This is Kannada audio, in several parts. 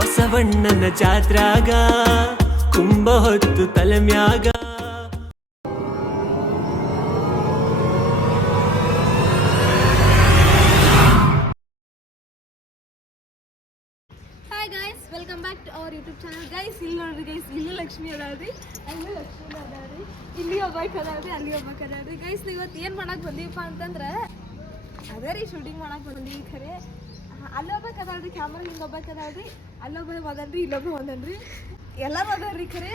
ಬಸವಣ್ಣನ ಜಾತ್ರಾಗ, ಕುಂಭ ಹೊತ್ತು ತಲೆಮ್ಯಾಗ. Welcome back to our YouTube channel guys ಇಲ್ಲಿ ನೋಡ್ರಿ ಗೈಸ್ ಇಲ್ಲಿ ಲಕ್ಷ್ಮಿ ಅದಾಳ್ರಿ. ಅಲ್ಲಿ ಲಕ್ಷ್ಮಿ ಅದಾಳ್ರಿ. ಇಲ್ಲಿ ಒಬ್ಬಾಕ್ ಅದಾಳ್ರಿ, ಅಲ್ಲಿ ಒಬ್ಬಾಕ್ ಅದಾಳ್ರಿ. ಗೈಸ್ ಇವತ್ತು ಏನು ಮಾಡಕ್ ಬಂದೀವಪ್ಪ ಅಂತಂದ್ರೆ, ಅದೇ ರೀ ಶೂಟಿಂಗ್ ಮಾಡಕ್ ಬಂದೀವಿ ಖರೆ. ಅಲ್ಲಿ ಒಬ್ಬಾಕ್ ಅದಾಳ್ರಿ ಕ್ಯಾಮ್ರಾ ಹಿಂಗೆ ಒಬ್ಬಾಕ್ ಅದಾಳ್ರಿ ಅಲ್ಲೊಬ್ಬ ಹೋದನ್ರಿ ಇಲ್ಲೊಬ್ಬ ಎಲ್ಲ ಎಲ್ಲರೂ ಅದಾಳ್ರಿ ಖರೆ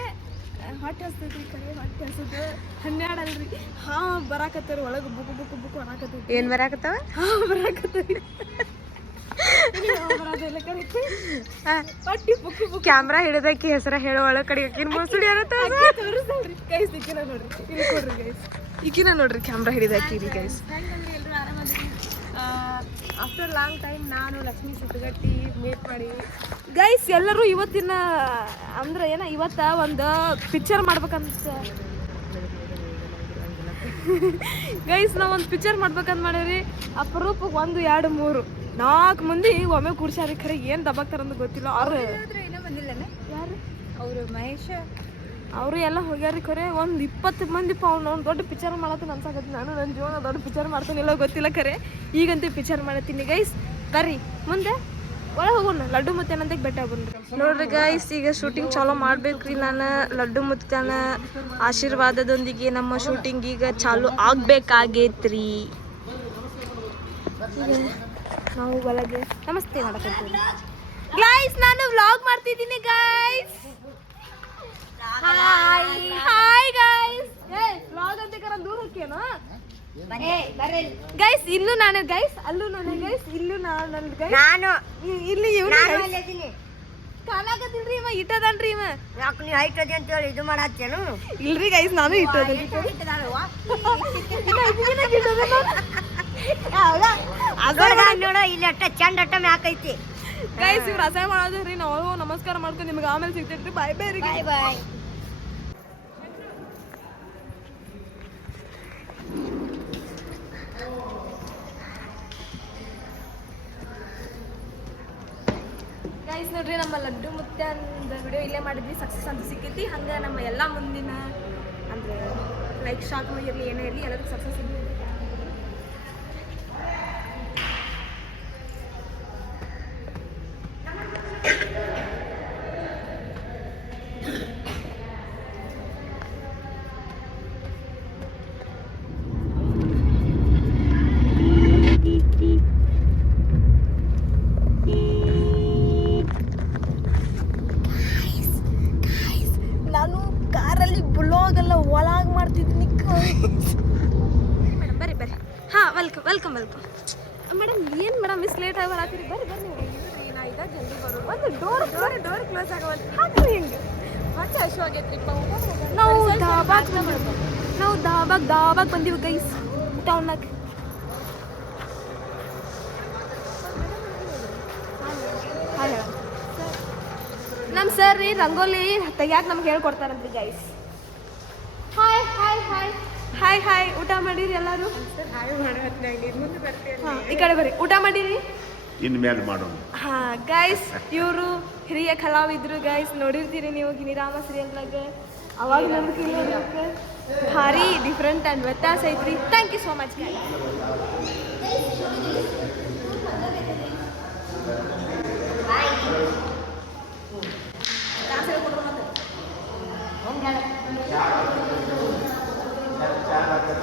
ಹೊಟ್ಟೆ ಹಸ್ತೈತ್ರಿ ಖರೆ ಹೊಟ್ಟೆ ಹಸದ ಹನ್ನೆರಡು ಅಲ್ರಿ ಹಾ ಬರಾಕತ್ತಾರ ಒಳಗೆ ಬುಕ್ ಬುಕ್ ಬುಕ್ ಅನ್ನಕತ್ತೈತಿ ಏನ್ ಬರಾಕತ್ತಾವ? ಹಾ ಬರಾಕತ್ತೈತಿ ಕ್ಯಾಮ್ರಾ ಹಿಡಿದಕ್ಕೆ ಹೆಸರ ಹೇಳೋ ಒಳ ಕಡೆ ಆಕಿನ ಮುಸುಡಿ ಅನ್ನತ್ತ ತೋರಿಸ್ತಾಳ್ರಿ ಗೈಸ್ ಈಕಿನ ನೋಡ್ರಿ. ಇಲ್ಲಿ ಕೊಡ್ರಿ ಗೈಸ್. ಈಕಿನ ನೋಡ್ರಿ ಕ್ಯಾಮ್ರಾ ಹಿಡಿದಾಕಿರಿ ಗೈಸ್. ಆಫ್ಟರ್ ಲಾಂಗ್ ಟೈಮ್ ನಾನು ಲಕ್ಷ್ಮಿ ಸುತ್ತಗಟ್ಟಿ ಮೀಟ್ ಮಾಡಿ. ಗೈಸ್ ಎಲ್ಲರೂ ಇವತ್ತಿನ ಅಂದ್ರೆ ಏನ ಇವತ್ತ ಒಂದು ಪಿಕ್ಚರ್ ಮಾಡ್ಬೇಕಂತ. ಗೈಸ್ ನಾವು ಒಂದು ಪಿಕ್ಚರ್ ಮಾಡ್ಬೇಕಂತ ಮಾಡೀವಿ ಅಪರೂಪಕ್ಕೆ ಒಂದು ಎರಡು ಮೂರು. ನಾಲ್ಕು ಮಂದಿ ಒಮ್ಮೆ ಕೂಡ್ಸ್ಯಾರಿ ಖರೆ ಏನು ದಬ್ಬಾಕ್ತಾರ ಅಂತ ಗೊತ್ತಿಲ್ಲ. ಅವ್ರು ಯಾರು? ಅವರು ಮಹೇಶ ಅವರು ಎಲ್ಲ ಹೋಗ್ಯಾರಿ ಖರೆ. ಒಂದು ಇಪ್ಪತ್ತು ಮಂದಿ ಪಾವ್ ಅವ್ನು ಅವ್ನು ದೊಡ್ಡ ಪಿಕ್ಚರ್ ಮಾಡತ್ತೀನಿ ಅನ್ಸಾಕತ್ತಿ ನಾನು ನನ್ನ ಜೀವನ ದೊಡ್ಡ ಪಿಕ್ಚರ್ ಮಾಡ್ತೀನಿ ಇಲ್ಲ ಗೊತ್ತಿಲ್ಲ ಖರೆ. ಈಗಂತೂ ಪಿಕ್ಚರ್ ಮಾಡತ್ತೀನಿ ಗೈಸ್ ಬರ್ರಿ, ಮುಂದೆ ಒಳಗೆ ಹೋಗೋಣ. ಲಡ್ಡು ಮುತ್ತೇನಂತ ಬೆಟ್ಟ ಬಂದ್ರಿ. ನೋಡ್ರಿ ಗೈಸ್ ಈಗ ಶೂಟಿಂಗ್ ಚಾಲೋ ಮಾಡ್ಬೇಕ್ರಿ ನಾನು. ಲಡ್ಡು ಮುತ್ತನ ಆಶೀರ್ವಾದದೊಂದಿಗೆ ನಮ್ಮ ಶೂಟಿಂಗ್ ಈಗ ಚಾಲು ಆಗ್ಬೇಕಾಗೈತ್ರಿ. ನಾವು ಒಳಗೆ ನಮಸ್ತೆ ಮಾಡಕತ್ತೀವಿ ಗೈಸ್ ನಾನು ವ್ಲಾಗ್ ಮಾಡ್ತಿದ್ದೀನಿ ಗೈಸ್ ಹಾಯ್ ಹಾಯ್ ಗೈಸ್ ಏ ವ್ಲಾಗ್ ಅಂತ ಕರ ದೂರ ಹೋಗ್ಯೇನೋ ಗೈಸ್ ಇಲ್ಲೂ ನಾನು ಗೈಸ್ ಅಲ್ಲೂ ನಾನು ಗೈಸ್ ಇಲ್ಲೂ ನಾನು ನನ್ನ ಗೈಸ್ ನಾನು ಇಲ್ಲಿ ಇವನು ಕಾಲಾಗದಿಲ್ರಿ ಇವ ಇಟ್ಟದನ್ರಿ ಇವ. ಯಾಕ ನೀ ಹೈಟ್ ಅದಿ ಅಂತ ಹೇಳಿ ಇದು ಮಾಡತ್ತೇನು ಇಲ್ರಿ ಗೈಸ್ ನಾನು ಇಟ್ಟದ ನೋಡ ಇಲ್ಲಿ ಅಟ್ಟ ಚಂದ ಅಟ್ಟ ಮ್ಯಾಕೈತಿ ಗೈಸ್ ಇವ್ರು ಅಸಹ್ಯ ಮಾಡೋದ್ರಿ ನಾವು ನಮಸ್ಕಾರ ಮಾಡ್ಕೊಂಡು ನಿಮ್ಗೆ ಆಮೇಲೆ ಸಿಗ್ತೈತ್ರಿ ಬಾಯ್ ಬಾಯ್ ರೀ ಬಾಯ್ ಬಾಯ್ ನೋಡ್ರಿ, ನಮ್ಮ ಲಡ್ಡು ಮುತ್ಯಂದ ವಿಡಿಯೋ ಇಲ್ಲೇ ಮಾಡಿದ್ವಿ. ಸಕ್ಸಸ್ ಅಂತ ಸಿಕ್ಕೈತಿ ಹಂಗೆ ನಮ್ಮ ಎಲ್ಲ ಮುಂದಿನ ಅಂದ್ರೆ ಲೈಕ್ ಶಾಕ್ ಇರಲಿ ಏನೇ ಇರಲಿ ಎಲ್ಲದಕ್ಕೂ ಸಕ್ಸಸ್ ಇರಲಿ ಎಲ್ಲ ಒಳಗೆ ಮಾಡ್ತಿದ್ದೀನಿ ಮೇಡಮ್ ಬರ್ರಿ ಬರ್ರಿ. ಹಾಂ ವೆಲ್ಕಮ್ ವೆಲ್ಕಮ್ ವೆಲ್ಕಮ್ ಮೇಡಮ್ ಏನು ಮೇಡಮ್ ಮಿಸ್ ಲೇಟ್ ಆಗಿ ಬರತ್ತೀರಿ ಬರ್ರಿ ಬರ್ರಿ. ನಾ ಜಲ್ದಿ ಬರೋದು ಒಂದು ಡೋರ್ ಡೋರ್ ಡೋರ್ ಕ್ಲೋಸ್ ಆಗವಲ್ಲ ಹಾಕ್ರಿ ಹಿಂಗೆ? ಹೊಟ್ಟೆ ಹಶು ಆಗೈತ್ರಿ ನಾವು ದಾಬಾಗ್ ನಾವು ದಾಬಾಗ್ ದಾಬಾಗ್ ಬಂದೀವಿ ಗೈಸ್ ಹೇಳ ನಮ್ಮ ಸರ್ ರೀ ರಂಗೋಲಿ ತೆಗ್ಯಾಕೆ ನಮ್ಗೆ ಹೇಳ್ಕೊಡ್ತಾರಂತ್ರಿ ಗೈಸ್ ಹಾಯ್ ಹಾಯ್ ಊಟ ಮಾಡಿರಿ ಎಲ್ಲರೂ? ಈ ಕಡೆ ಬರ್ರಿ. ಊಟ ಮಾಡಿರಿ? ಇನ್ಮೇಲೆ ಮಾಡೋಣ. ಹಾ ಗೈಸ್ ಇವರು ಹಿರಿಯ ಕಲಾವಿದ್ರು ಗೈಸ್ ನೋಡಿರ್ತೀರಿ ನೀವು ಗಿನಿರಾಮ ಸೀರಿಯಲ್ನಾಗ ಅವಾಗ ನಮ್ಗೆ ಭಾರಿ ಡಿಫ್ರೆಂಟ್ ಅಂಡ್ ವ್ಯತ್ಯಾಸ ಐತ್ರಿ. Thank you so much guys চার বাচ্চা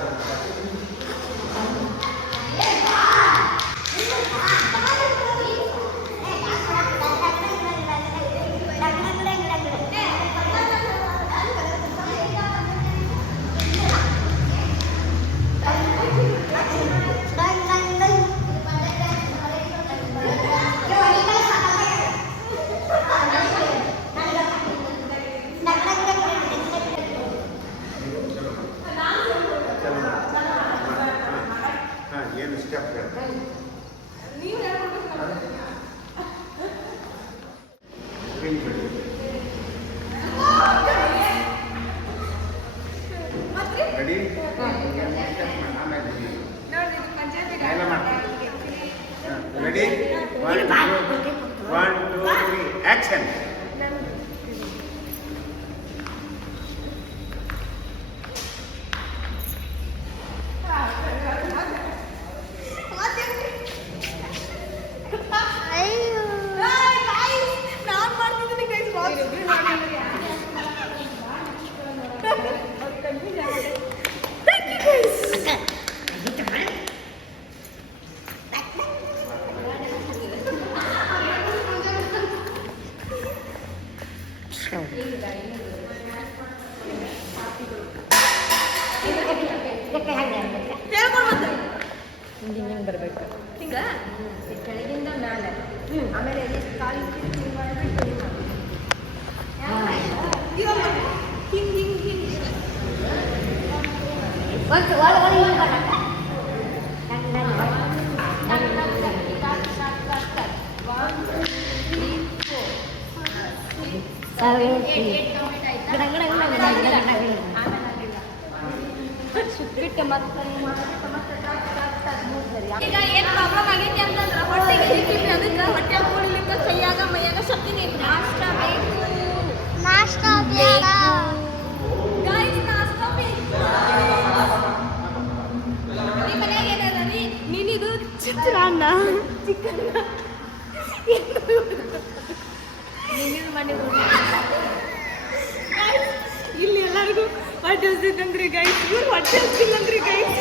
Ready? One, two, three, action! ಹೇಳ್ಕೊಂಡು ಮತ್ತೆ ಹಿಂಗೆ ಬರ್ಬೇಕು ಹಿಂಗ ಕೆಳಗಿಂದ ಮೇಲೆ ಆಮೇಲೆ ಕಾಲು ಇವಾಗ ಹಿಂಗ್ ಹಿಂಗ್ ಹಿಂಗ್ ಒಂದು ಒಳ ಒಳ ಹಿಂಗೆ ಬರಕ್ಕ ಸುತ್ತಿಟ್ಟು ಮತ್ತೆ ಈಗ ಏನ್ ಪ್ರಾಬ್ಲಮ್ ಆಗೈತಿ ಅಂತಂದ್ರ ಹೊಟ್ಟೆಗೆ ಹಿಟ್ಟಿಟ್ಟು ಅದಕ್ಕೆ ಹೊಟ್ಟೆ ಕೂಡಲಿಕ್ಕೆ ಕೈಯಾಗ ಮೈಯಾಗ ಶಕ್ತಿ ಇಲ್ಲ. ನಾಷ್ಟ ಬೇಕು. ನಾಷ್ಟ ಬೇಡ ಗಾಯ್ಸ್ ನಾಷ್ಟ ಬೇಕು. ನಿಮ್ಮ ಮನ್ಯಾಗ ಏನದ ರೀ? ನೀನಿದು ಚಿತ್ರಾನ್ನ. ಚಿಕನ್ ಇಲ್ಲಿ ಎಲ್ಲರಿಗೂ ಹೊಟ್ಟೆ ಹಸ್ದಿತ್ತಂದ್ರಿ ಗೈಸ್ ಹಸ್ದಿಲ್ಲಂದ್ರಿ ಗೈಸ್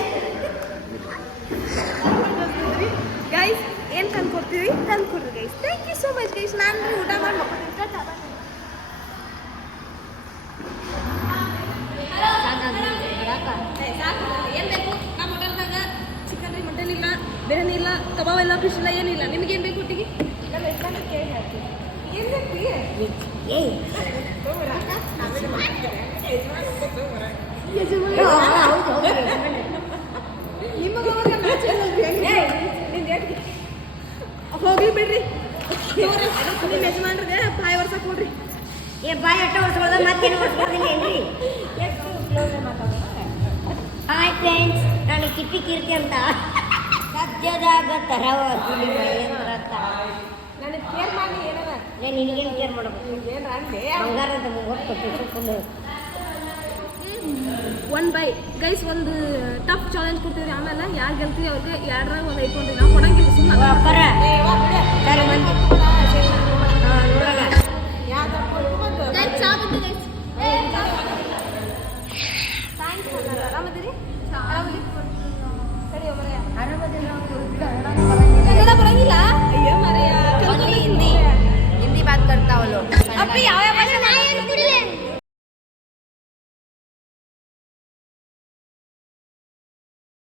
ಗೈಸ್ ಏನು ತಂದ್ಕೊಡ್ತೀವಿ ತಂದ್ಕೊಡ್ರಿ guys thank you so much guys ನಾನು ಊಟ ಮಾಡಿ ಇಲ್ಲ ಬಿರಿಯಾನಿ ಇಲ್ಲ ಕಬಾಬ್ ಇಲ್ಲ ಫಿಶ್ ಇಲ್ಲ ಏನಿಲ್ಲ ನಿಮ್ಗೆ ಏನು ಬೇಕು? ಒಟ್ಟಿಗೆ ನಮ್ಮ ಯಜಮಾನ್ರಿಗೆ ಕೇಳಿ ಹಾಕ್ತೀನಿ ಏನು ಬೇಕು ಏಯ್ ಹೋಗ್ಲಿ ಬಿಡ್ರಿ ನಿಮ್ಮ ಯಜಮಾನ್ರಿಗೆ ಬಾಯಿ ವರ್ಷ ಕೊಡ್ರಿ ಏ ಬಾಯ್ ಅಟ್ಟ ಹೊಡ್ಸ್ಕೊಳ್ದ ಮತ್ತೇನು ಹೊಡ್ಸ್ಕೊಳ್ದಿಲ್ಲ ಏನ್ರಿ ಹಾಯ್ ಫ್ರೆಂಡ್ಸ್ ನಾನು ಕಿಟ್ಟಿ ಕೀರ್ತಿ ಅಂತ ಸದ್ಯದಾಗ ತರವ ತರ ನನಗೆ ಕೇರ್ ಮಾಡಿ ಏನದ? ನಾನು ನಿನಗೇನು ಕೇರ್ ಮಾಡಬೇಕು ಬಂಗಾರದ ಮೂವತ್ತು ಕೊಟ್ಟು ಒನ್ ಬೈ ಗೈಸ್ ಒಂದು ಟಫ್ ಚಾಲೆಂಜ್ ಕೊಡ್ತೀವಿ ಆಮೇಲೆ ಯಾರು ಗೆಲ್ತೀವಿ ಅವ್ರಿಗೆ ಎರಡರಾಗ ಒಂದು ಐಕೊಂಡು ನಾವು ಕೊಡಂಗಿಲ್ಲ ಸುಮ್ಮನೆ ಆರಾಮದಿರಿ? ಆರಾಮದಿರಿ? ಸರಿ ಒಬ್ಬರೇ. ಆರಾಮದಿಲ್ಲ